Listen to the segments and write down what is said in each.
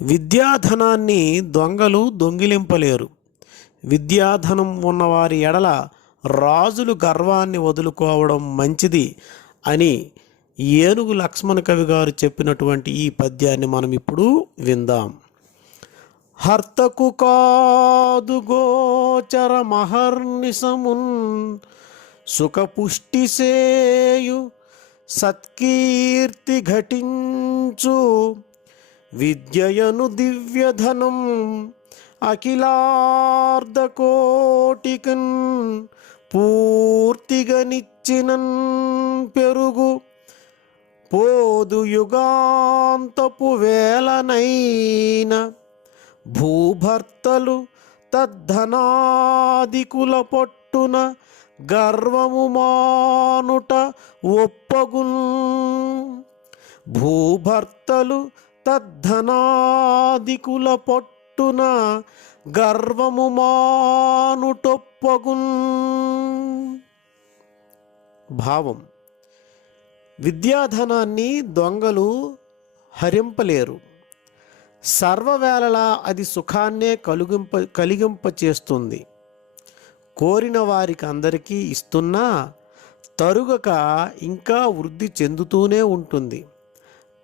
విద్యాధనాన్ని దొంగలు దొంగిలింపలేరు. విద్యాధనం ఉన్నవారి ఎడల రాజులు గర్వాన్ని వదులుకోవడం మంచిది అని ఏనుగు లక్ష్మణ కవి గారు చెప్పినటువంటి ఈ పద్యాన్ని మనం ఇప్పుడు విందాం. హర్తకు కాదు గోచర మహర్నిశమున్ సుఖపుష్టి సేయు సత్కీర్తి ఘటించు విద్యయను దివ్యధనం అఖిలార్ధకోటికన్ పూర్తిగా నిచ్చినన్ పెరుగు పోదు యుగాంతపు వేలనైన భూభర్తలు తద్ధనాదికుల పొట్టున గర్వము మానుట ఒప్పగున్ భూభర్తలు తద్ధనాదికుల పొట్టున గర్వము మానుటొప్పగున్ భావం. విద్యాధనాన్ని దొంగలు హరింపలేరు. సర్వవేళలా అది సుఖాన్నే కలుగింప కలిగింప చేస్తుంది కోరిన వారికి అందరికీ ఇస్తున్నా తరుగక ఇంకా వృద్ధి చెందుతూనే ఉంటుంది.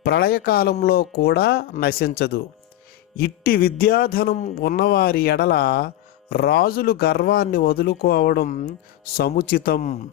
ప్రళయకాలంలో కూడా నశించదు. ఇట్టి విద్యాధనం ఉన్నవారి ఎడల రాజులు గర్వాన్ని వదులుకోవడం సముచితం.